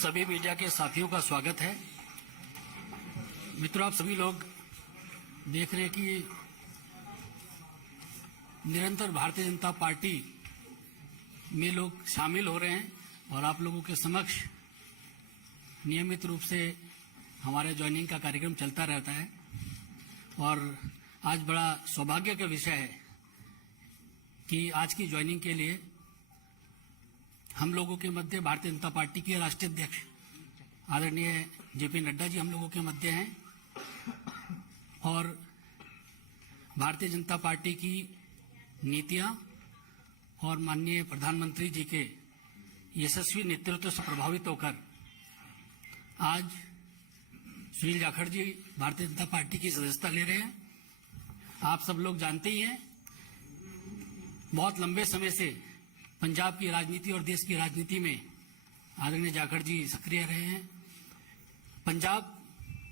सभी मीडिया के साथियों का स्वागत है। मित्रों, आप सभी लोग देख रहे हैं कि निरंतर भारतीय जनता पार्टी में लोग शामिल हो रहे हैं और आप लोगों के समक्ष नियमित रूप से हमारे ज्वाइनिंग का कार्यक्रम चलता रहता है। और आज बड़ा सौभाग्य का विषय है कि आज की ज्वाइनिंग के लिए हम लोगों के मध्य भारतीय जनता पार्टी के राष्ट्रीय अध्यक्ष आदरणीय जेपी नड्डा जी हम लोगों के मध्य हैं और भारतीय जनता पार्टी की नीतियां और माननीय प्रधानमंत्री जी के यशस्वी नेतृत्व से प्रभावित होकर आज सुनील जाखड़ जी भारतीय जनता पार्टी की सदस्यता ले रहे हैं। आप सब लोग जानते ही हैं, बहुत लंबे समय से पंजाब की राजनीति और देश की राजनीति में आदरणीय जाखड़ जी सक्रिय रहे हैं। पंजाब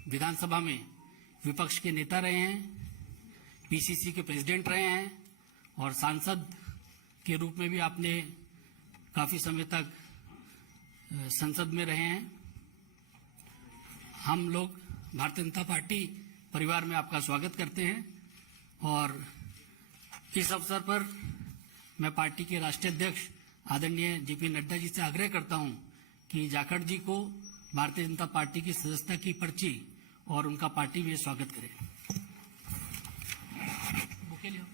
विधानसभा में विपक्ष के नेता रहे हैं, पीसीसी के प्रेसिडेंट रहे हैं और सांसद के रूप में भी आपने काफी समय तक संसद में रहे हैं। हम लोग भारतीय जनता पार्टी परिवार में आपका स्वागत करते हैं और इस अवसर पर मैं पार्टी के राष्ट्रीय अध्यक्ष आदरणीय जेपी नड्डा जी से आग्रह करता हूं कि जाखड़ जी को भारतीय जनता पार्टी की सदस्यता की पर्ची और उनका पार्टी में स्वागत करें। बुके लियो।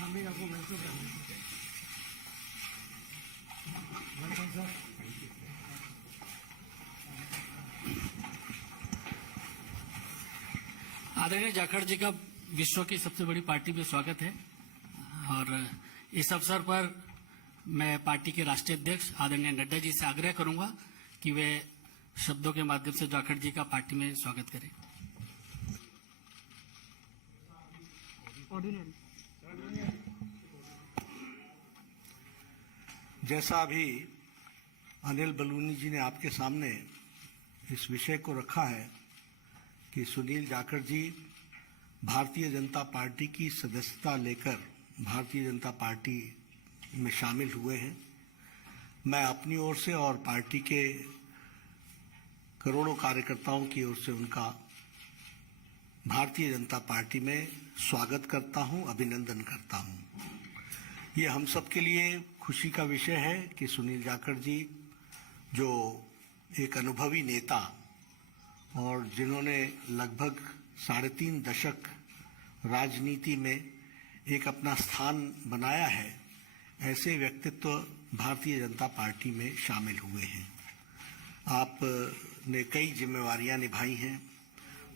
हम भी आपको महसूस कर आदरणीय जाखड़ जी का विश्व की सबसे बड़ी पार्टी में स्वागत है और इस अवसर पर मैं पार्टी के राष्ट्रीय अध्यक्ष आदरणीय नड्डा जी से आग्रह करूंगा कि वे शब्दों के माध्यम से जाखड़ जी का पार्टी में स्वागत करें। जैसा अभी अनिल बलूनी जी ने आपके सामने इस विषय को रखा है कि सुनील जाखड़ जी भारतीय जनता पार्टी की सदस्यता लेकर भारतीय जनता पार्टी में शामिल हुए हैं, मैं अपनी ओर से और पार्टी के करोड़ों कार्यकर्ताओं की ओर से उनका भारतीय जनता पार्टी में स्वागत करता हूं, अभिनंदन करता हूं। ये हम सब के लिए खुशी का विषय है कि सुनील जाखड़ जी जो एक अनुभवी नेता और जिन्होंने लगभग 3.5 दशक राजनीति में एक अपना स्थान बनाया है, ऐसे व्यक्तित्व भारतीय जनता पार्टी में शामिल हुए हैं। आपने कई जिम्मेवारियां निभाई हैं,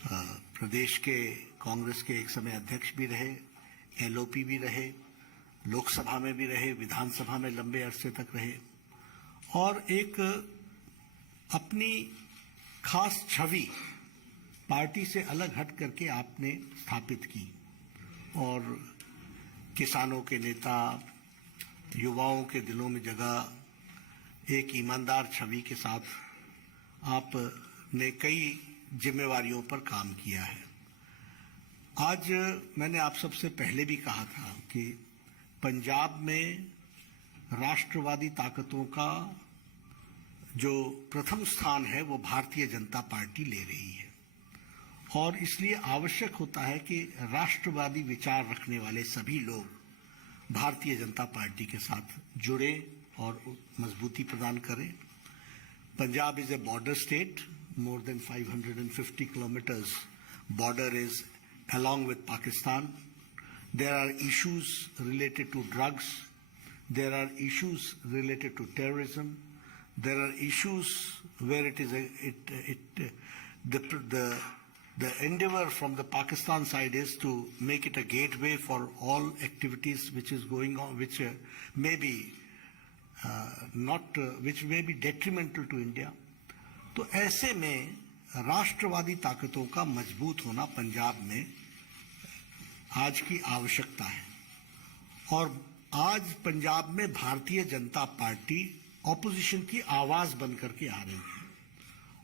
प्रदेश के कांग्रेस के एक समय अध्यक्ष भी रहे, एलओपी भी रहे, लोकसभा में भी रहे, विधानसभा में लंबे अरसे तक रहे और एक अपनी खास छवि पार्टी से अलग हट करके आपने स्थापित की और किसानों के नेता, युवाओं के दिलों में जगह, एक ईमानदार छवि के साथ आपने कई जिम्मेवारियों पर काम किया है। आज मैंने आप सबसे पहले भी कहा था कि पंजाब में राष्ट्रवादी ताकतों का जो प्रथम स्थान है वो भारतीय जनता पार्टी ले रही है और इसलिए आवश्यक होता है कि राष्ट्रवादी विचार रखने वाले सभी लोग भारतीय जनता पार्टी के साथ जुड़े और मजबूती प्रदान करें। Punjab is a border state, more than 550 kilometers border is along with Pakistan. There are issues related to drugs, there are issues related to terrorism, there are issues where it is the The endeavor from the Pakistan side is to make it a gateway for all activities which is going on, which may be which may be detrimental to India. तो ऐसे में राष्ट्रवादी ताकतों का मजबूत होना पंजाब में आज की आवश्यकता है। और आज पंजाब में भारतीय जनता पार्टी ऑपोजिशन की आवाज बन करके आ रही है।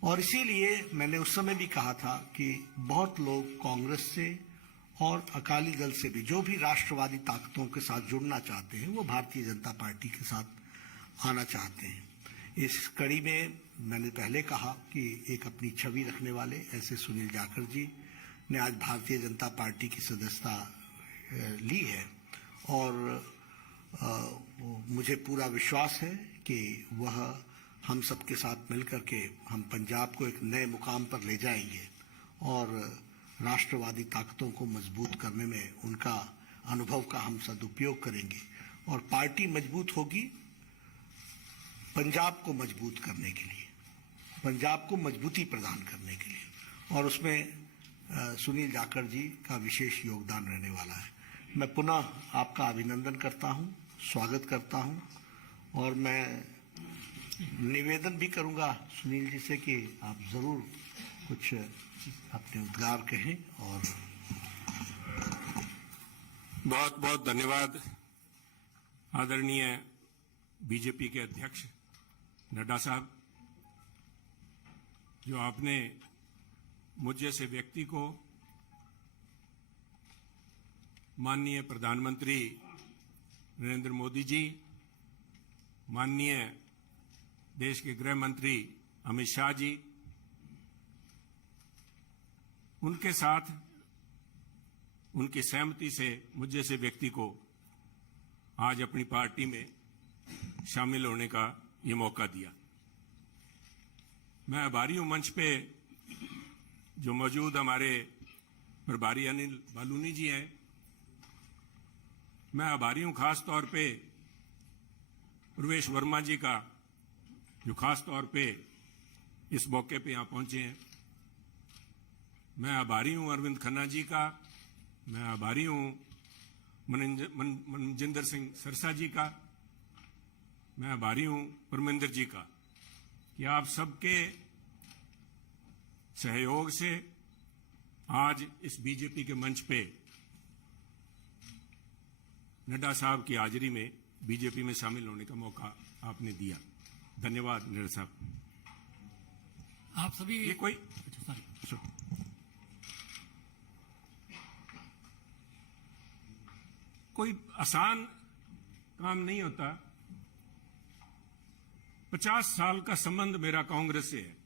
और इसीलिए मैंने उस समय भी कहा था कि बहुत लोग कांग्रेस से और अकाली दल से भी, जो भी राष्ट्रवादी ताकतों के साथ जुड़ना चाहते हैं, वो भारतीय जनता पार्टी के साथ आना चाहते हैं। इस कड़ी में मैंने पहले कहा कि एक अपनी छवि रखने वाले ऐसे सुनील जाखड़ जी ने आज भारतीय जनता पार्टी की सदस्यता ली है। और मुझे पूरा विश्वास है कि वह हम सबके साथ मिलकर के हम पंजाब को एक नए मुकाम पर ले जाएंगे और राष्ट्रवादी ताकतों को मजबूत करने में उनका अनुभव का हम सदुपयोग करेंगे। और पार्टी मजबूत होगी पंजाब को मजबूत करने के लिए, पंजाब को मजबूती प्रदान करने के लिए, और उसमें सुनील जाखड़ जी का विशेष योगदान रहने वाला है। मैं पुनः आपका अभिनंदन करता हूं, स्वागत करता हूं, और मैं निवेदन भी करूंगा सुनील जी से कि आप जरूर कुछ अपने उद्गार कहें। और बहुत बहुत धन्यवाद आदरणीय बीजेपी के अध्यक्ष नड्डा साहब, जो आपने मुझ जैसे व्यक्ति को माननीय प्रधानमंत्री नरेंद्र मोदी जी, माननीय देश के गृह मंत्री अमित शाह जी, उनके साथ उनकी सहमति से मुझ जैसे व्यक्ति को आज अपनी पार्टी में शामिल होने का ये मौका दिया। मैं आभारी हूं मंच पे जो मौजूद हमारे प्रभारी अनिल बालूनी जी हैं। मैं आभारी हूं खास तौर पे प्रवेश वर्मा जी का, जो खास तौर पे इस मौके पे यहां पहुंचे हैं। मैं आभारी हूं अरविंद खन्ना जी का, मैं आभारी हूं मनजिंदर सिंह सरसा जी का, मैं आभारी हूं परमिंदर जी का कि आप सबके सहयोग से आज इस बीजेपी के मंच पे नड्डा साहब की हाजिरी में बीजेपी में शामिल होने का मौका आपने दिया। धन्यवाद नड्डा साहब। आप सभी ये कोई कोई आसान काम नहीं होता। 50 साल का संबंध मेरा कांग्रेस से है।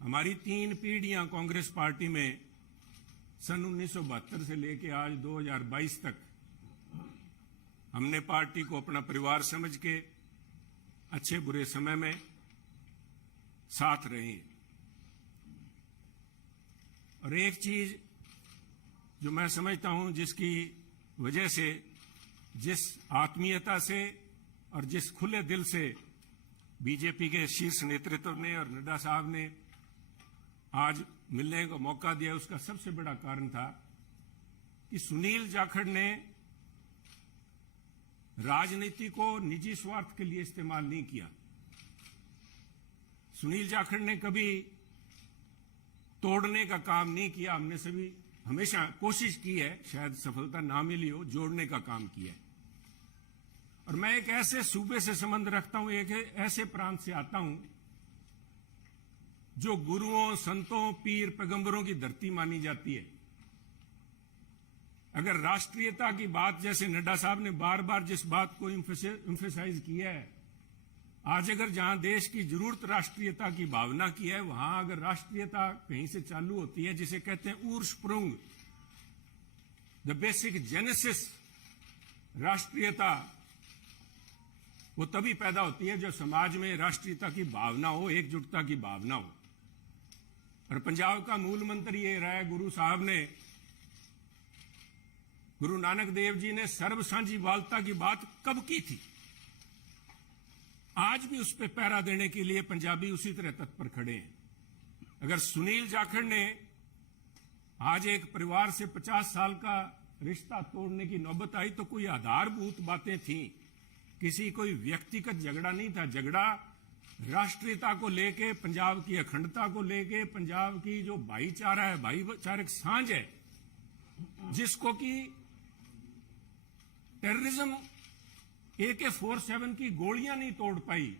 हमारी 3 पीढ़ियां कांग्रेस पार्टी में सन 1972 से लेकर आज 2022 तक हमने पार्टी को अपना परिवार समझ के अच्छे बुरे समय में साथ रहे हैं। और एक चीज जो मैं समझता हूं, जिसकी वजह से, जिस आत्मीयता से और जिस खुले दिल से बीजेपी के शीर्ष नेतृत्व ने और नड्डा साहब ने आज मिलने का मौका दिया, उसका सबसे बड़ा कारण था कि सुनील जाखड़ ने राजनीति को निजी स्वार्थ के लिए इस्तेमाल नहीं किया। सुनील जाखड़ ने कभी तोड़ने का काम नहीं किया। हमने सभी हमेशा कोशिश की है, शायद सफलता ना मिली हो, जोड़ने का काम किया है। और मैं एक ऐसे सूबे से संबंध रखता हूं, एक ऐसे प्रांत से आता हूं जो गुरुओं, संतों, पीर, पैगंबरों की धरती मानी जाती है। अगर राष्ट्रीयता की बात, जैसे नड्डा साहब ने बार बार जिस बात को एम्फेसाइज किया है, आज अगर जहां देश की जरूरत राष्ट्रीयता की भावना की है, वहां अगर राष्ट्रीयता कहीं से चालू होती है, जिसे कहते हैं उर्स्प्रुंग, द बेसिक जेनेसिस, राष्ट्रीयता वो तभी पैदा होती है जब समाज में राष्ट्रीयता की भावना हो, एकजुटता की भावना हो। और पंजाब का मूल मंत्र ये रहा है, गुरु साहब ने, गुरु नानक देव जी ने सर्व साझीवालता की बात कब की थी? आज भी उस पर पहरा देने के लिए पंजाबी उसी तरह तत्पर खड़े हैं। अगर सुनील जाखड़ ने आज एक परिवार से 50 साल का रिश्ता तोड़ने की नौबत आई तो कोई आधारभूत बातें थी, किसी कोई व्यक्तिगत झगड़ा नहीं था। झगड़ा राष्ट्रीयता को लेके, पंजाब की अखंडता को लेके, पंजाब की जो भाईचारा है, भाईचारक सांझ है, जिसको कि टेररिज्म AK-47 की गोलियां नहीं तोड़ पाई।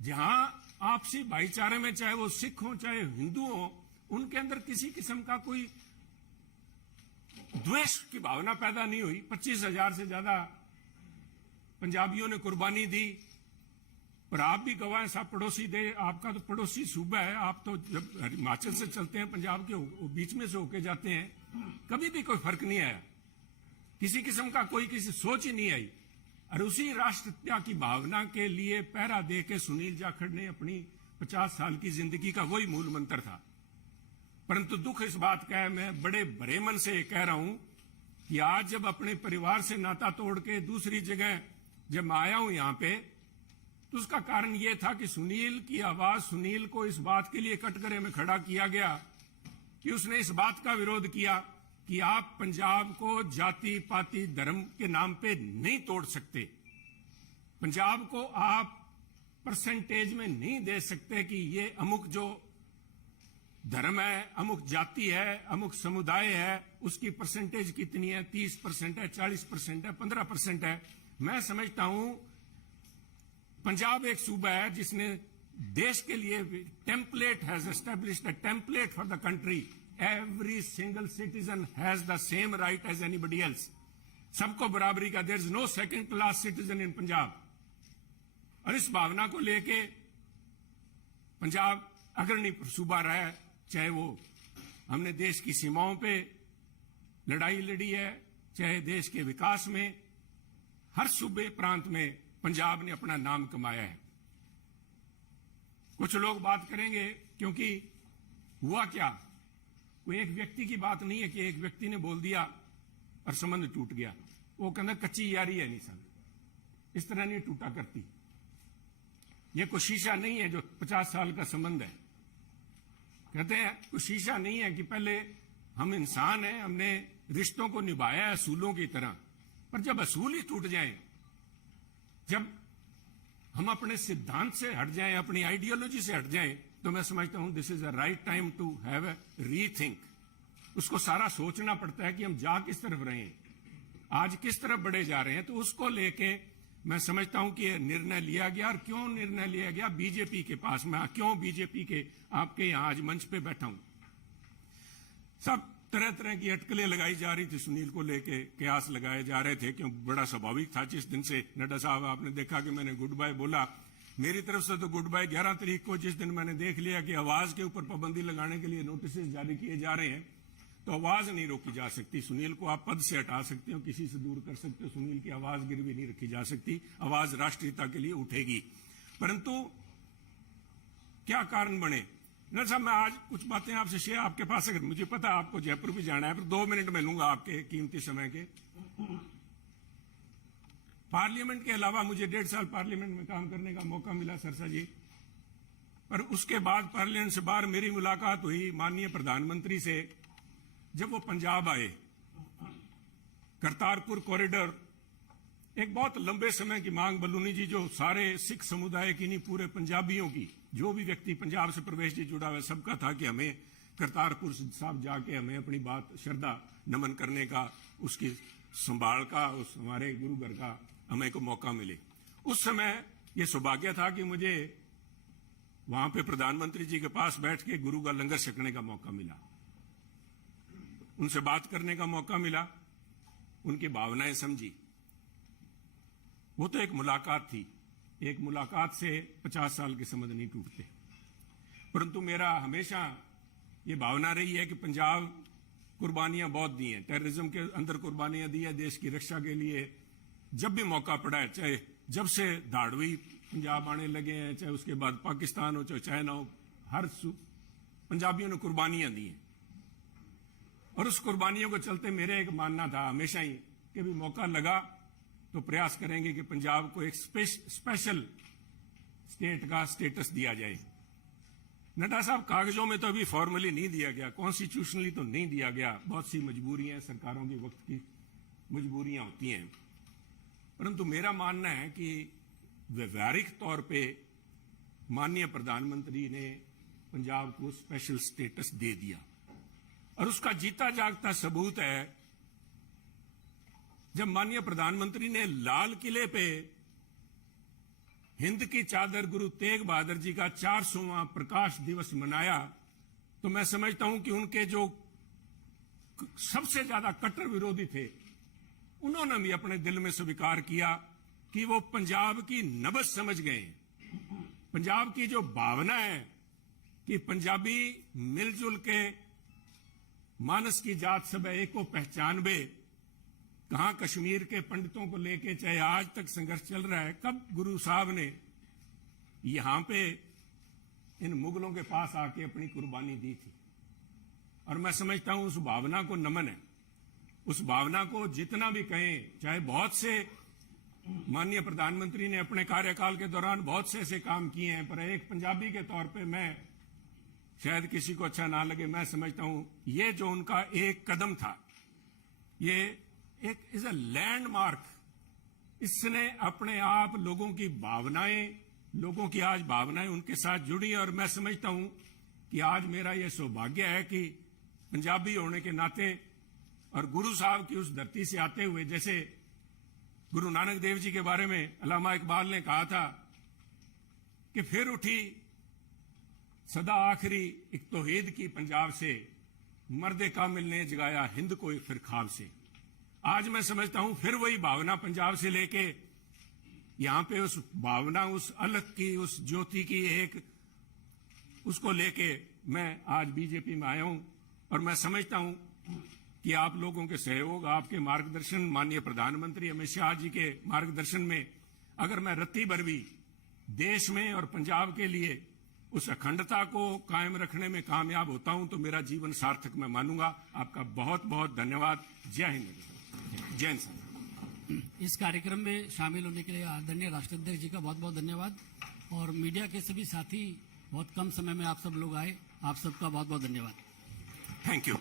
जहां आपसी भाईचारे में, चाहे वो सिख हो चाहे हिंदू हो, उनके अंदर किसी किस्म का कोई द्वेष की भावना पैदा नहीं हुई। 25,000 से ज्यादा पंजाबियों ने कुर्बानी दी। पर आप भी गवाह हैं, साहब पड़ोसी दे, आपका तो पड़ोसी सूबा है, आप तो जब हिमाचल से चलते हैं, पंजाब के बीच में से होके जाते हैं, कभी भी कोई फर्क नहीं आया, किसी किस्म का कोई किसी सोच ही नहीं आई। और उसी राष्ट्रीयता की भावना के लिए पहरा दे के सुनील जाखड़ ने अपनी 50 साल की जिंदगी का वही मूल मंत्र था। परंतु दुख इस बात का है, मैं बड़े भरे मन से कह रहा हूं कि आज जब अपने परिवार से नाता तोड़ के दूसरी जगह जब मैं आया हूं यहां पे, तो उसका कारण यह था कि सुनील की आवाज, सुनील को इस बात के लिए कटघरे में खड़ा किया गया कि उसने इस बात का विरोध किया कि आप पंजाब को जाति पाति धर्म के नाम पे नहीं तोड़ सकते, पंजाब को आप परसेंटेज में नहीं दे सकते कि ये अमुक जो धर्म है, अमुक जाति है, अमुक समुदाय है, उसकी परसेंटेज कितनी है, 30% है, 40% है, 15% है। मैं समझता हूं पंजाब एक सूबा है जिसने देश के लिए template has established a template for the country. Every single citizen has the same right as anybody else. सबको बराबरी का, there is no second class citizen in Punjab. और इस भावना को लेके पंजाब अग्रणी सूबा रहा है, चाहे वो हमने देश की सीमाओं पे लड़ाई लड़ी है, चाहे देश के विकास में, हर सूबे प्रांत में पंजाब ने अपना नाम कमाया है। कुछ लोग बात करेंगे क्योंकि हुआ क्या, कोई एक व्यक्ति की बात नहीं है कि एक व्यक्ति ने बोल दिया और संबंध टूट गया। वो कहना कच्ची यारी है, नहीं सब इस तरह नहीं टूटा करती। ये कोई शीशा नहीं है जो 50 साल का संबंध है। कहते हैं कोई शीशा नहीं है कि पहले हम इंसान हैं, हमने रिश्तों को निभाया है असूलों की तरह, पर जब असूल ही टूट जाएं, जब हम अपने सिद्धांत से हट जाएं, अपनी आइडियोलॉजी से हट जाएं, तो मैं समझता हूं this is a right time to have a rethink. उसको सारा सोचना पड़ता है कि हम जा किस तरफ रहे हैं, आज किस तरफ बढ़े जा रहे हैं। तो उसको लेके मैं समझता हूं कि यह निर्णय लिया गया। और क्यों निर्णय लिया गया, बीजेपी के पास, मैं क्यों बीजेपी के आपके यहां आज मंच पे बैठा हूं। सब तरह तरह की अटकलें लगाई जा रही थी सुनील को लेके, कयास लगाए जा रहे थे, क्यों बड़ा स्वाभाविक था। जिस दिन से नड्डा साहब आपने देखा कि मैंने गुड बाय बोला, मेरी तरफ से तो गुड बाय 11 तारीख को, जिस दिन मैंने देख लिया कि आवाज के ऊपर पाबंदी लगाने के लिए नोटिस जारी किए जा रहे हैं, तो आवाज नहीं रोकी जा सकती। सुनील को आप पद से हटा सकते हो, किसी से दूर कर सकते हो, सुनील की आवाज गिरवी नहीं रखी जा सकती। आवाज राष्ट्रीयता के लिए उठेगी। परंतु क्या कारण बने न साहब, मैं आज कुछ बातें आपसे शेयर, आपके पास अगर मुझे पता आपको जयपुर भी जाना है, पर 2 मिनट में लूंगा आपके कीमती समय के। पार्लियामेंट के अलावा मुझे 1.5 साल पार्लियामेंट में काम करने का मौका मिला सरसा जी, पर उसके बाद पार्लियामेंट से बाहर मेरी मुलाकात हुई माननीय प्रधानमंत्री से, जब वो पंजाब आए। करतारपुर कॉरिडोर एक बहुत लंबे समय की मांग बलूनी जी, जो सारे सिख समुदाय की नहीं, पूरे पंजाबियों की, जो भी व्यक्ति पंजाब से प्रवेश जी जुड़ा हुआ है, सबका था कि हमें करतारपुर साहब जाके हमें अपनी बात श्रद्धा नमन करने का, उसकी संभाल का, उस हमारे गुरु घर का हमें को मौका मिले। उस समय यह सौभाग्य था कि मुझे वहां पे प्रधानमंत्री जी के पास बैठ के गुरु का लंगर छकने का मौका मिला, उनसे बात करने का मौका मिला, उनकी भावनाएं समझी। वो तो एक मुलाकात थी, एक मुलाकात से 50 साल के संबंध नहीं टूटते। परंतु मेरा हमेशा ये भावना रही है कि पंजाब कुर्बानियां बहुत दी हैं, टेररिज्म के अंदर कुर्बानियां दी है देश की रक्षा के लिए। जब भी मौका पड़ा है, चाहे जब से धाड़वी पंजाब आने लगे हैं, चाहे उसके बाद पाकिस्तान हो, चाहे चाइना हो, हर पंजाबियों ने कुर्बानियां दी हैं। और उस कुर्बानियों को चलते मेरा एक मानना था हमेशा ही कि भी मौका लगा तो प्रयास करेंगे कि पंजाब को एक स्पेशल स्टेट का स्टेटस दिया जाए। नड्डा साहब, कागजों में तो अभी फॉर्मली नहीं दिया गया, कॉन्स्टिट्यूशनली तो नहीं दिया गया, बहुत सी मजबूरियां हैं, सरकारों की वक्त की मजबूरियां होती हैं, परंतु मेरा मानना है कि व्यवहारिक तौर पे माननीय प्रधानमंत्री ने पंजाब को स्पेशल स्टेटस दे दिया और उसका जीता जागता सबूत है जब माननीय प्रधानमंत्री ने लाल किले पे हिंद की चादर गुरु तेग बहादुर जी का 400वां प्रकाश दिवस मनाया, तो मैं समझता हूं कि उनके जो सबसे ज्यादा कट्टर विरोधी थे उन्होंने भी अपने दिल में स्वीकार किया कि वो पंजाब की नब्ज समझ गए, पंजाब की जो भावना है कि पंजाबी मिलजुल के मानस की जात सब एक को पहचानबे, कहां कश्मीर के पंडितों को लेके चाहे आज तक संघर्ष चल रहा है, कब गुरु साहब ने यहां पे इन मुगलों के पास आके अपनी कुर्बानी दी थी। और मैं समझता हूं उस भावना को नमन है, उस भावना को जितना भी कहें, चाहे बहुत से माननीय प्रधानमंत्री ने अपने कार्यकाल के दौरान बहुत से ऐसे काम किए हैं, पर एक पंजाबी के तौर पे मैं, शायद किसी को अच्छा ना लगे, मैं समझता हूं ये जो उनका एक कदम था, ये एक इज अ लैंडमार्क। इसने अपने आप लोगों की भावनाएं, लोगों की आज भावनाएं उनके साथ जुड़ी, और मैं समझता हूं कि आज मेरा यह सौभाग्य है कि पंजाबी होने के नाते और गुरु साहब की उस धरती से आते हुए, जैसे गुरु नानक देव जी के बारे में अल्लामा इकबाल ने कहा था कि फिर उठी सदा आखिरी एक तौहीद की पंजाब से, मर्दे कामिल ने जगाया हिंद को फिर ख्वाब से। आज मैं समझता हूं फिर वही भावना पंजाब से लेके यहां पे उस भावना, उस अलग की, उस ज्योति की एक, उसको लेके मैं आज बीजेपी में आया हूं। और मैं समझता हूं कि आप लोगों के सहयोग, आपके मार्गदर्शन, माननीय प्रधानमंत्री अमित शाह जी के मार्गदर्शन में अगर मैं रत्ती भर भी देश में और पंजाब के लिए उस अखंडता को कायम रखने में कामयाब होता हूं तो मेरा जीवन सार्थक मैं मानूंगा। आपका बहुत बहुत धन्यवाद। जय हिंद, जय हिंद। इस कार्यक्रम में शामिल होने के लिए आदरणीय राष्ट्राध्यक्ष जी का बहुत बहुत धन्यवाद, और मीडिया के सभी साथी बहुत कम समय में आप सब लोग आए, आप सबका बहुत बहुत धन्यवाद। Thank you.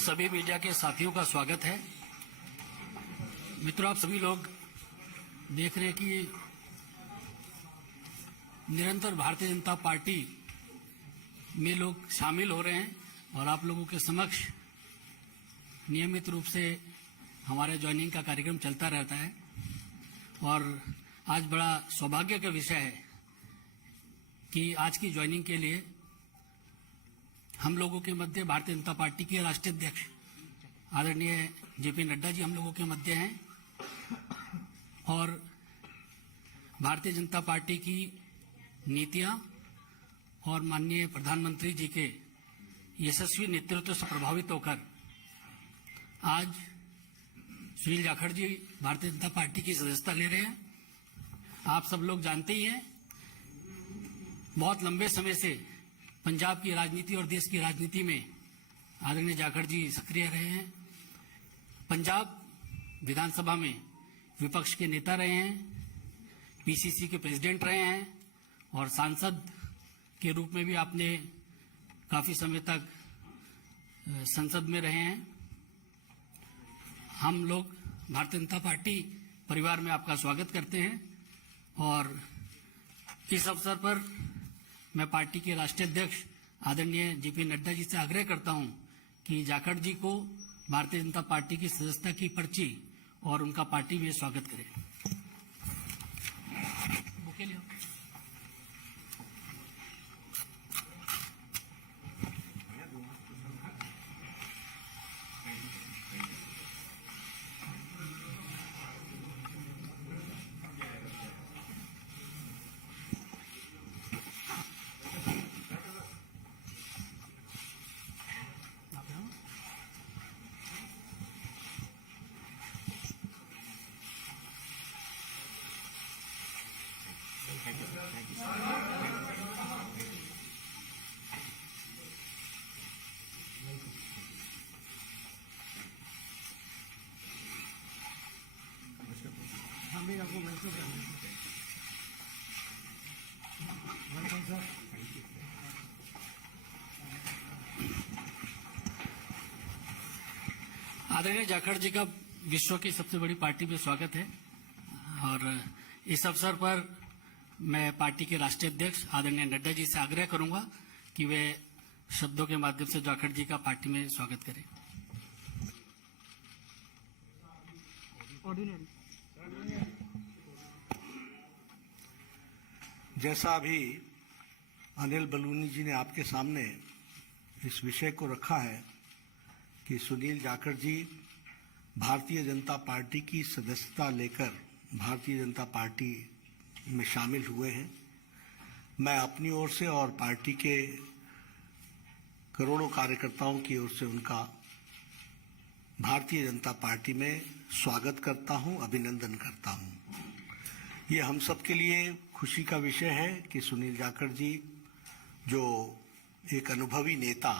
सभी मीडिया के साथियों का स्वागत है। मित्रों, आप सभी लोग देख रहे हैं कि निरंतर भारतीय जनता पार्टी में लोग शामिल हो रहे हैं और आप लोगों के समक्ष नियमित रूप से हमारे ज्वाइनिंग का कार्यक्रम चलता रहता है। और आज बड़ा सौभाग्य का विषय है कि आज की ज्वाइनिंग के लिए हम लोगों के मध्य भारतीय जनता पार्टी के राष्ट्रीय अध्यक्ष आदरणीय जेपी नड्डा जी हम लोगों के मध्य हैं, और भारतीय जनता पार्टी की नीतियां और माननीय प्रधानमंत्री जी के यशस्वी नेतृत्व से प्रभावित होकर आज सुनील जाखड़ जी भारतीय जनता पार्टी की सदस्यता ले रहे हैं। आप सब लोग जानते ही हैं, बहुत लंबे समय से पंजाब की राजनीति और देश की राजनीति में आदरणीय जाखड़ जी सक्रिय रहे हैं। पंजाब विधानसभा में विपक्ष के नेता रहे हैं, पीसीसी के प्रेसिडेंट रहे हैं, और सांसद के रूप में भी आपने काफी समय तक संसद में रहे हैं। हम लोग भारतीय जनता पार्टी परिवार में आपका स्वागत करते हैं, और इस अवसर पर मैं पार्टी के राष्ट्रीय अध्यक्ष आदरणीय जेपी नड्डा जी से आग्रह करता हूं कि जाखड़ जी को भारतीय जनता पार्टी की सदस्यता की पर्ची और उनका पार्टी में स्वागत करें। बुके लियो। आदरणीय जाखड़ जी का विश्व की सबसे बड़ी पार्टी में स्वागत है और इस अवसर पर मैं पार्टी के राष्ट्रीय अध्यक्ष आदरणीय नड्डा जी से आग्रह करूंगा कि वे शब्दों के माध्यम से जाखड़ जी का पार्टी में स्वागत करें। जैसा अभी अनिल बलूनी जी ने आपके सामने इस विषय को रखा है कि सुनील जाखड़ जी भारतीय जनता पार्टी की सदस्यता लेकर भारतीय जनता पार्टी में शामिल हुए हैं, मैं अपनी ओर से और पार्टी के करोड़ों कार्यकर्ताओं की ओर से उनका भारतीय जनता पार्टी में स्वागत करता हूं, अभिनंदन करता हूं। ये हम सब के लिए खुशी का विषय है कि सुनील जाखड़ जी जो एक अनुभवी नेता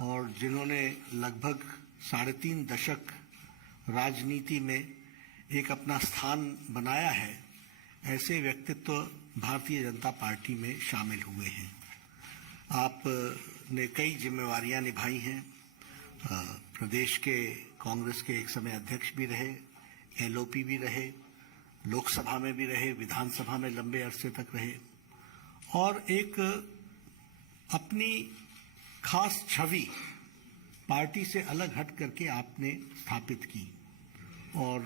और जिन्होंने लगभग 3.5 दशक राजनीति में एक अपना स्थान बनाया है, ऐसे व्यक्तित्व भारतीय जनता पार्टी में शामिल हुए हैं। आपने कई जिम्मेवारियां निभाई हैं, प्रदेश के कांग्रेस के एक समय अध्यक्ष भी रहे, एलओपी भी रहे, लोकसभा में भी रहे, विधानसभा में लंबे अरसे तक रहे और एक अपनी खास छवि पार्टी से अलग हट करके आपने स्थापित की और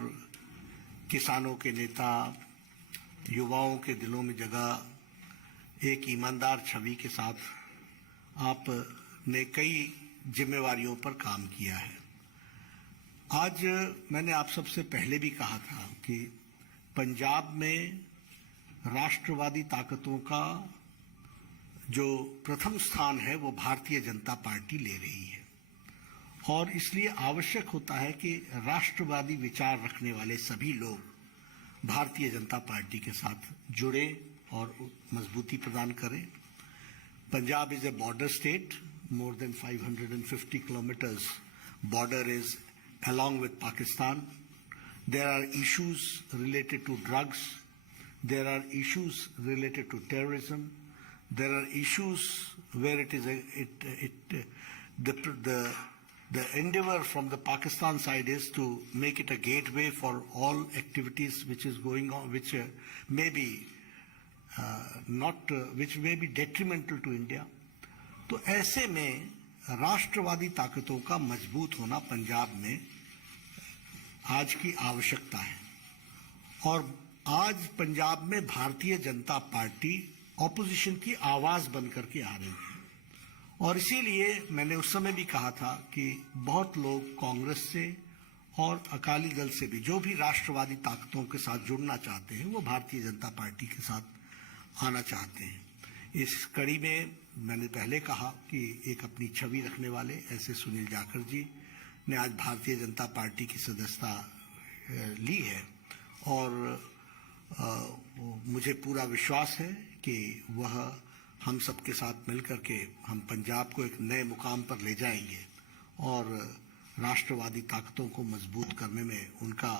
किसानों के नेता, युवाओं के दिलों में जगह एक ईमानदार छवि के साथ आपने कई जिम्मेवारियों पर काम किया है। आज मैंने आप सबसे पहले भी कहा था कि पंजाब में राष्ट्रवादी ताकतों का जो प्रथम स्थान है वो भारतीय जनता पार्टी ले रही है और इसलिए आवश्यक होता है कि राष्ट्रवादी विचार रखने वाले सभी लोग भारतीय जनता पार्टी के साथ जुड़े और मजबूती प्रदान करें। Punjab is a border state, more than 550 kilometers border is along with Pakistan. There are issues related to drugs, there are issues related to terrorism, there are issues where it is the endeavor from the Pakistan side is to make it a gateway for all activities which is going on, which may be which may be detrimental to India. तो ऐसे में राष्ट्रवादी ताकतों का मजबूत होना पंजाब में आज की आवश्यकता है और आज पंजाब में भारतीय जनता पार्टी ऑपोजिशन की आवाज बन करके आ रही है और इसीलिए मैंने उस समय भी कहा था कि बहुत लोग कांग्रेस से और अकाली दल से भी जो भी राष्ट्रवादी ताकतों के साथ जुड़ना चाहते हैं वो भारतीय जनता पार्टी के साथ आना चाहते हैं। इस कड़ी में मैंने पहले कहा कि एक अपनी छवि रखने वाले ऐसे सुनील जाखड़ जी ने आज भारतीय जनता पार्टी की सदस्यता ली है और मुझे पूरा विश्वास है कि वह हम सबके साथ मिलकर के हम पंजाब को एक नए मुकाम पर ले जाएंगे और राष्ट्रवादी ताकतों को मजबूत करने में उनका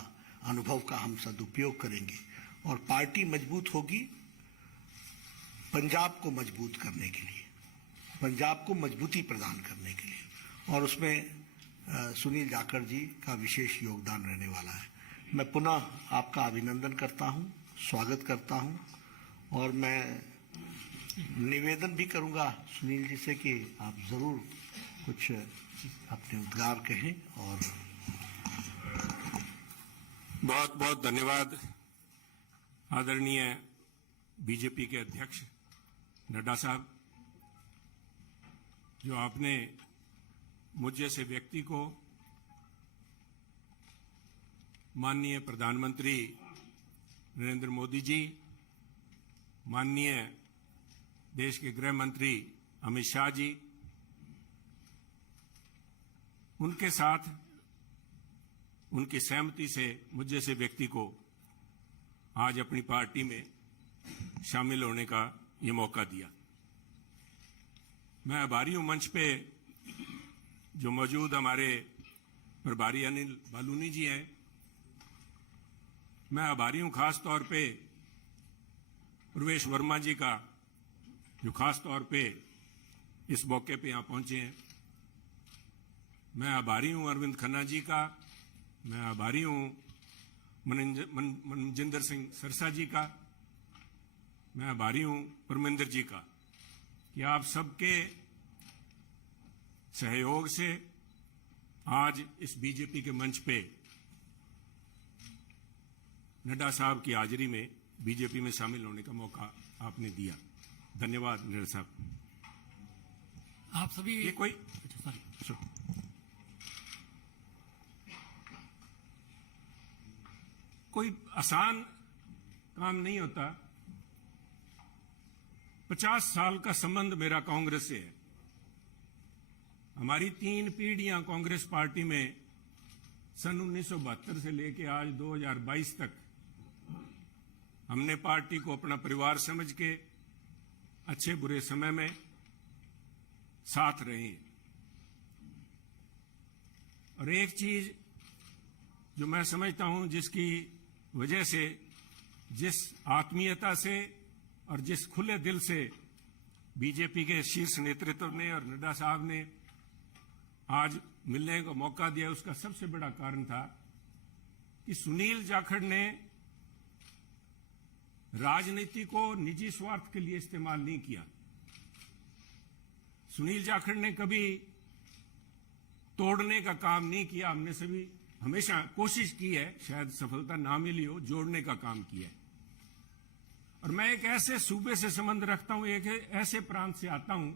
अनुभव का हम सदुपयोग करेंगे और पार्टी मजबूत होगी पंजाब को मजबूत करने के लिए, पंजाब को मजबूती प्रदान करने के लिए और उसमें सुनील जाखड़ जी का विशेष योगदान रहने वाला है। मैं पुनः आपका अभिनंदन करता हूं, स्वागत करता हूं और मैं निवेदन भी करूंगा सुनील जी से कि आप जरूर कुछ अपने उद्गार कहें और बहुत बहुत धन्यवाद आदरणीय बीजेपी के अध्यक्ष नड्डा साहब, जो आपने मुझ जैसे व्यक्ति को माननीय प्रधानमंत्री नरेंद्र मोदी जी, माननीय देश के गृह मंत्री अमित शाह जी, उनके साथ उनकी सहमति से मुझ जैसे व्यक्ति को आज अपनी पार्टी में शामिल होने का ये मौका दिया। मैं आभारी हूं मंच पे जो मौजूद हमारे प्रभारी अनिल बलूनी जी हैं। मैं आभारी हूं खास तौर पे प्रवेश वर्मा जी का, जो खास तौर पे इस मौके पे यहां पहुंचे हैं। मैं आभारी हूं अरविंद खन्ना जी का, मैं आभारी हूं मनजिंदर सिंह सरसा जी का, मैं आभारी हूं परमिंदर जी का कि आप सबके सहयोग से आज इस बीजेपी के मंच पे नड्डा साहब की हाजिरी में बीजेपी में शामिल होने का मौका आपने दिया। धन्यवाद नड्डा साहब। आप सभी ये कोई सॉरी कोई आसान काम नहीं होता। 50 साल का संबंध मेरा कांग्रेस से है। हमारी 3 पीढ़ियां कांग्रेस पार्टी में सन 1972 से लेकर आज 2022 तक हमने पार्टी को अपना परिवार समझ के अच्छे बुरे समय में साथ रहे हैं। और एक चीज जो मैं समझता हूं, जिसकी वजह से, जिस आत्मीयता से और जिस खुले दिल से बीजेपी के शीर्ष नेतृत्व ने और नड्डा साहब ने आज मिलने का मौका दिया, उसका सबसे बड़ा कारण था कि सुनील जाखड़ ने राजनीति को निजी स्वार्थ के लिए इस्तेमाल नहीं किया। सुनील जाखड़ ने कभी तोड़ने का काम नहीं किया। हमने सभी हमेशा कोशिश की है, शायद सफलता ना मिली हो, जोड़ने का काम किया है। और मैं एक ऐसे सूबे से संबंध रखता हूं, एक ऐसे प्रांत से आता हूं